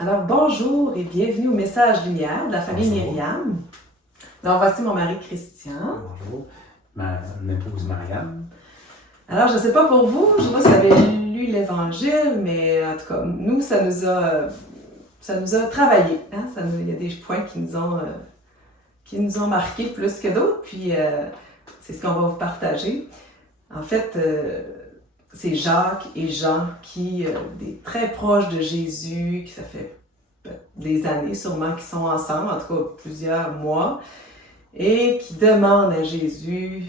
Alors, bonjour et bienvenue au Message Lumière de la famille Bonjour. Myriam. Donc, voici mon mari Christian. Bonjour, ma épouse Marianne. Alors, je ne sais pas pour vous, je ne sais pas si vous avez lu l'Évangile, mais en tout cas, nous, ça nous a travaillé. Hein? Il y a des points qui nous ont marqués plus que d'autres, puis c'est ce qu'on va vous partager. En fait, c'est Jacques et Jean qui, des très proches de Jésus, qui ça fait des années sûrement qu'ils sont ensemble, en tout cas plusieurs mois, et qui demandent à Jésus,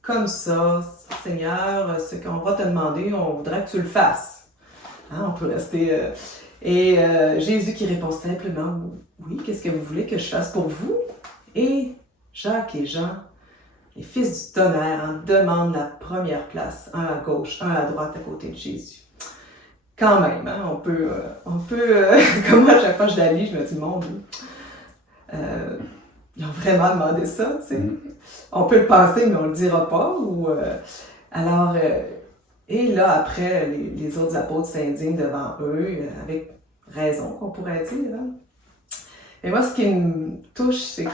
comme ça, Seigneur, ce qu'on va te demander, on voudrait que tu le fasses. Hein, on peut rester... Jésus qui répond simplement, oui, qu'est-ce que vous voulez que je fasse pour vous? Et Jacques et Jean, les fils du tonnerre, demandent la première place, un à gauche, un à droite à côté de Jésus. Quand même, hein, on peut comme moi, à chaque fois que je la lis, je me dis, mon Dieu, ils ont vraiment demandé ça, tu sais. On peut le penser, mais on le dira pas. Et là, après, les autres apôtres s'indignent devant eux, avec raison, qu'on pourrait dire. Hein. Et moi, ce qui me touche, c'est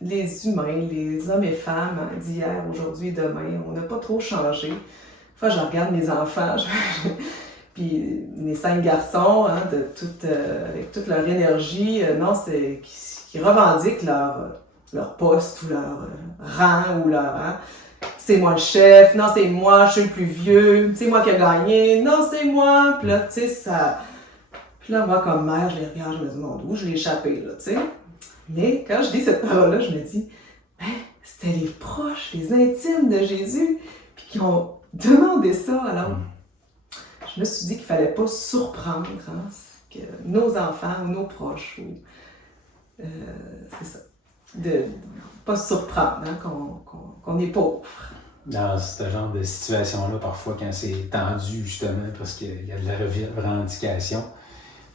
les humains, les hommes et femmes d'hier, aujourd'hui, demain, on n'a pas trop changé. Des fois, je regarde mes enfants, puis les 5 garçons, hein, avec toute leur énergie, qui revendiquent leur poste ou leur rang ou leur... Hein, c'est moi le chef, non c'est moi, je suis le plus vieux, c'est moi qui ai gagné, non c'est moi, puis là, tu sais, ça... Puis là, moi, comme mère, je les regarde, je me dis, mon Dieu, je l'ai échappé, là, tu sais. Mais quand je dis cette parole-là, je me dis, ben, c'était les proches, les intimes de Jésus, puis qui ont demandé ça, alors... Je me suis dit qu'il ne fallait pas surprendre hein, que nos enfants ou nos proches, c'est ça, de ne pas surprendre hein, qu'on est pauvre. Dans ce genre de situation-là, parfois, quand c'est tendu, justement, parce qu'il y a de la revendication,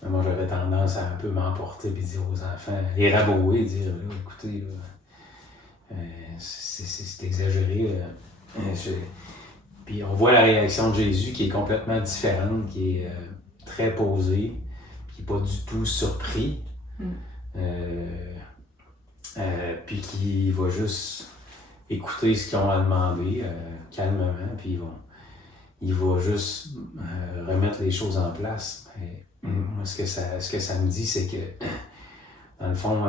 moi, j'avais tendance à un peu m'emporter et dire aux enfants, les rabouer, dire, là, écoutez, là, c'est exagéré. Puis on voit la réaction de Jésus qui est complètement différente, qui est très posée, qui n'est pas du tout surpris. Puis qui va juste écouter ce qu'ils ont à demander calmement, puis il va juste remettre les choses en place. Et, moi, ce que ça me dit, c'est que, dans le fond,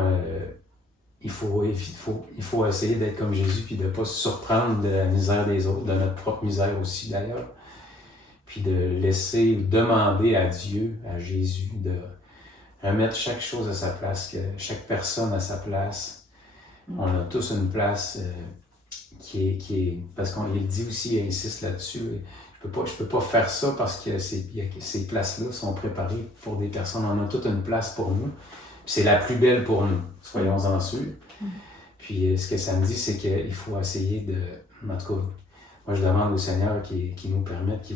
il faut essayer d'être comme Jésus puis de ne pas se surprendre de la misère des autres, de notre propre misère aussi d'ailleurs. Puis de laisser, demander à Dieu, à Jésus, de remettre chaque chose à sa place, que chaque personne à sa place. On a tous une place qui est parce qu'on le dit aussi, il insiste là-dessus. Je peux pas faire ça parce que ces places-là sont préparées pour des personnes. On a toute une place pour nous. C'est la plus belle pour nous, soyons-en sûrs. Puis ce que ça me dit, c'est qu'il faut essayer de... En tout cas, moi je demande au Seigneur qui vous permette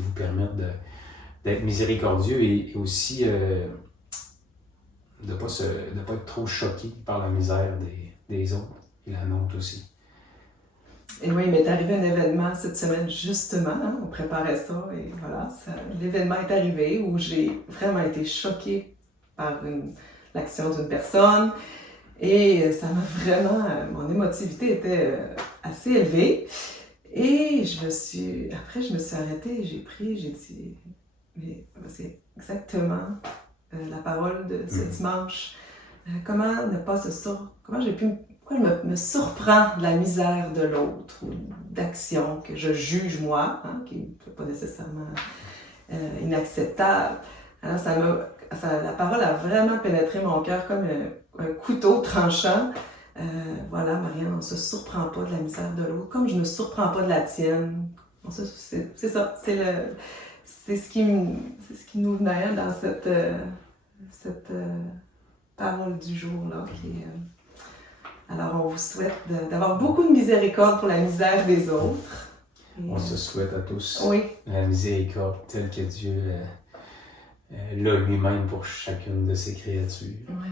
d'être miséricordieux et aussi de ne pas être trop choqué par la misère des autres et la nôtre aussi. Et oui, il m'est arrivé un événement cette semaine, justement, hein, on préparait ça et voilà, l'événement est arrivé où j'ai vraiment été choquée par l'action d'une personne et ça m'a vraiment, mon émotivité était assez élevée et après je me suis arrêtée, j'ai dit, mais c'est exactement la parole de ce dimanche, comment je me surprends de la misère de l'autre ou d'actions que je juge moi, hein, qui n'est pas nécessairement inacceptable. Alors la parole a vraiment pénétré mon cœur comme un couteau tranchant. Voilà, Marianne, on ne se surprend pas de la misère de l'autre, comme je ne me surprends pas de la tienne. C'est ça, c'est ce qui nous venait dans cette parole du jour-là qui est... Alors, on vous souhaite d'avoir beaucoup de miséricorde pour la misère des autres. On se souhaite à tous oui. La miséricorde telle que Dieu l'a lui-même pour chacune de ses créatures. Oui.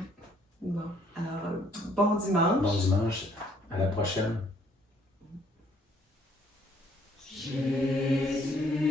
Bon, alors, bon dimanche. Bon dimanche. À la prochaine. Jésus.